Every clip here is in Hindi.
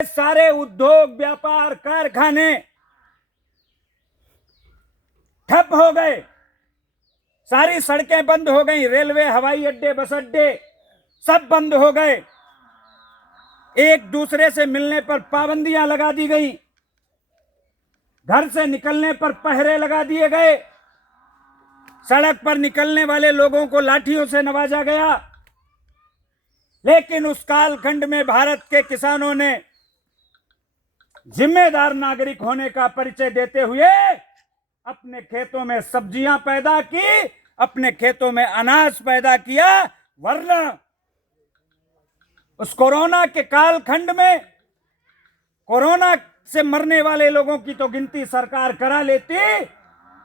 सारे उद्योग व्यापार कारखाने ठप हो गए, सारी सड़कें बंद हो गई, रेलवे हवाई अड्डे बस अड्डे सब बंद हो गए। एक दूसरे से मिलने पर पाबंदियां लगा दी गई, घर से निकलने पर पहरे लगा दिए गए, सड़क पर निकलने वाले लोगों को लाठियों से नवाजा गया। लेकिन उस कालखंड में भारत के किसानों ने जिम्मेदार नागरिक होने का परिचय देते हुए अपने खेतों में सब्जियां पैदा की, अपने खेतों में अनाज पैदा किया। वरना उस कोरोना के कालखंड में कोरोना से मरने वाले लोगों की तो गिनती सरकार करा लेती,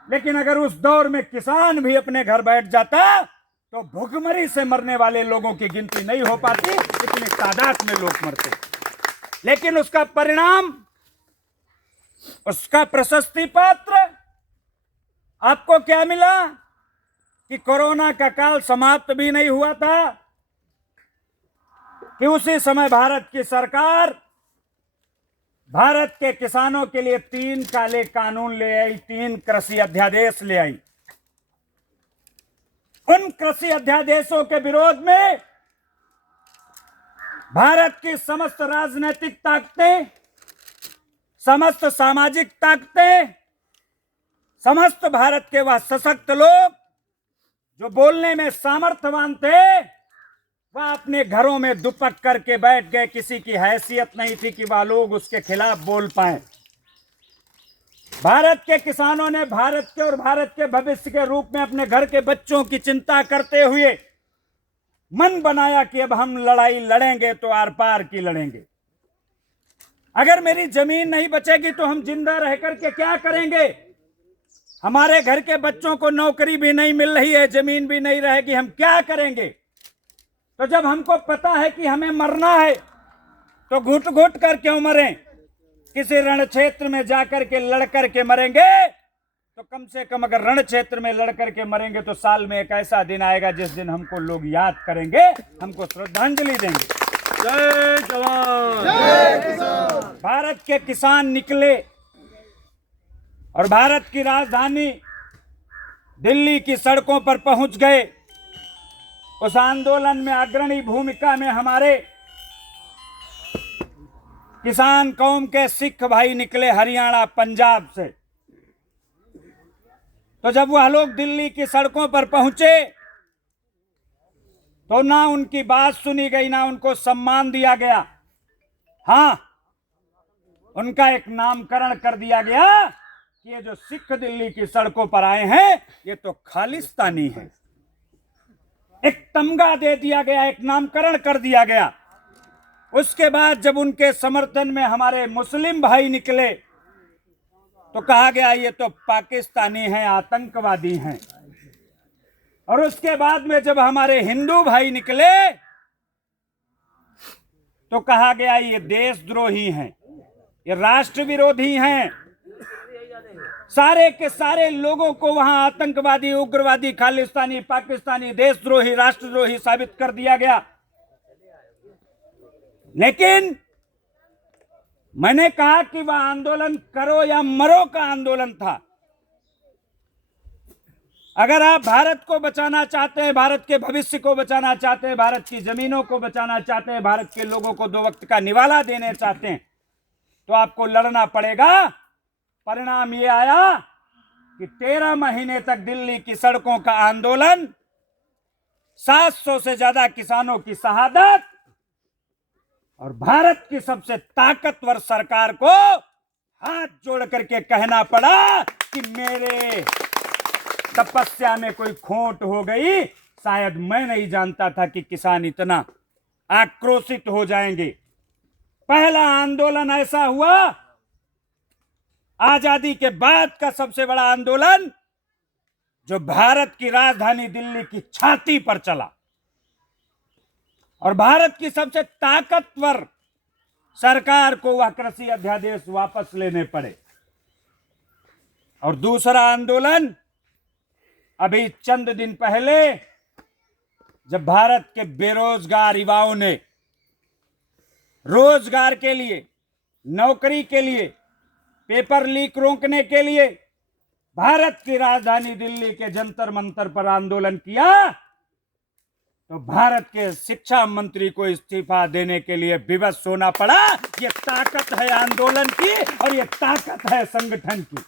लेकिन अगर उस दौर में किसान भी अपने घर बैठ जाता तो भूखमरी से मरने वाले लोगों की गिनती नहीं हो पाती, इतनी तादाद में लोग मरते। लेकिन उसका परिणाम, उसका प्रशस्ति पत्र आपको क्या मिला कि कोरोना का काल समाप्त भी नहीं हुआ था कि उसी समय भारत की सरकार भारत के किसानों के लिए 3 काले कानून ले आई, 3 कृषि अध्यादेश ले आई। उन कृषि अध्यादेशों के विरोध में भारत की समस्त राजनीतिक ताकतें, समस्त सामाजिक ताकतें, समस्त भारत के वह सशक्त लोग जो बोलने में सामर्थ्यवान थे, वह अपने घरों में दुपक करके बैठ गए। किसी की हैसियत नहीं थी कि वह लोग उसके खिलाफ बोल पाए। भारत के किसानों ने भारत के और भारत के भविष्य के रूप में अपने घर के बच्चों की चिंता करते हुए मन बनाया कि अब हम लड़ाई लड़ेंगे तो आर पार की लड़ेंगे। अगर मेरी जमीन नहीं बचेगी तो हम जिंदा रह करके क्या करेंगे? हमारे घर के बच्चों को नौकरी भी नहीं मिल रही है, जमीन भी नहीं रहेगी, हम क्या करेंगे? तो जब हमको पता है कि हमें मरना है तो घुट घुट कर क्यों मरें? किसी रण क्षेत्र में जाकर के लड़ कर के मरेंगे तो कम से कम अगर रण क्षेत्र में लड़ कर के मरेंगे तो साल में एक ऐसा दिन आएगा जिस दिन हमको लोग याद करेंगे, हमको श्रद्धांजलि देंगे। जय जवान जय किसान। भारत के किसान निकले और भारत की राजधानी दिल्ली की सड़कों पर पहुंच गए। उस आंदोलन में अग्रणी भूमिका में हमारे किसान कौम के सिख भाई निकले हरियाणा पंजाब से। तो जब वह लोग दिल्ली की सड़कों पर पहुंचे तो ना उनकी बात सुनी गई, ना उनको सम्मान दिया गया। हां, उनका एक नामकरण कर दिया गया कि ये जो सिख दिल्ली की सड़कों पर आए हैं ये तो खालिस्तानी है। एक तमगा दे दिया गया, एक नामकरण कर दिया गया। उसके बाद जब उनके समर्थन में हमारे मुस्लिम भाई निकले तो कहा गया ये तो पाकिस्तानी हैं, आतंकवादी हैं। और उसके बाद में जब हमारे हिंदू भाई निकले तो कहा गया ये देशद्रोही हैं, ये राष्ट्र विरोधी हैं। सारे के सारे लोगों को वहां आतंकवादी, उग्रवादी, खालिस्तानी, पाकिस्तानी, देशद्रोही, राष्ट्रद्रोही साबित कर दिया गया। लेकिन मैंने कहा कि वह आंदोलन करो या मरो का आंदोलन था। अगर आप भारत को बचाना चाहते हैं, भारत के भविष्य को बचाना चाहते हैं, भारत की जमीनों को बचाना चाहते हैं, भारत के लोगों को 2 वक्त का निवाला देने चाहते हैं तो आपको लड़ना पड़ेगा। परिणाम ये आया कि 13 महीने तक दिल्ली की सड़कों का आंदोलन, 700 से ज्यादा किसानों की शहादत और भारत की सबसे ताकतवर सरकार को हाथ जोड़ करके कहना पड़ा कि मेरे तपस्या में कोई खोट हो गई। शायद मैं नहीं जानता था कि किसान इतना आक्रोशित हो जाएंगे। पहला आंदोलन ऐसा हुआ, आजादी के बाद का सबसे बड़ा आंदोलन जो भारत की राजधानी दिल्ली की छाती पर चला और भारत की सबसे ताकतवर सरकार को वह कृषि अध्यादेश वापस लेने पड़े। और दूसरा आंदोलन अभी चंद दिन पहले जब भारत के बेरोजगार युवाओं ने रोजगार के लिए नौकरी के लिए, पेपर लीक रोकने के लिए भारत की राजधानी दिल्ली के जंतर मंतर पर आंदोलन किया, तो भारत के शिक्षा मंत्री को इस्तीफा देने के लिए विवश होना पड़ा। ये ताकत है आंदोलन की और ये ताकत है संगठन की।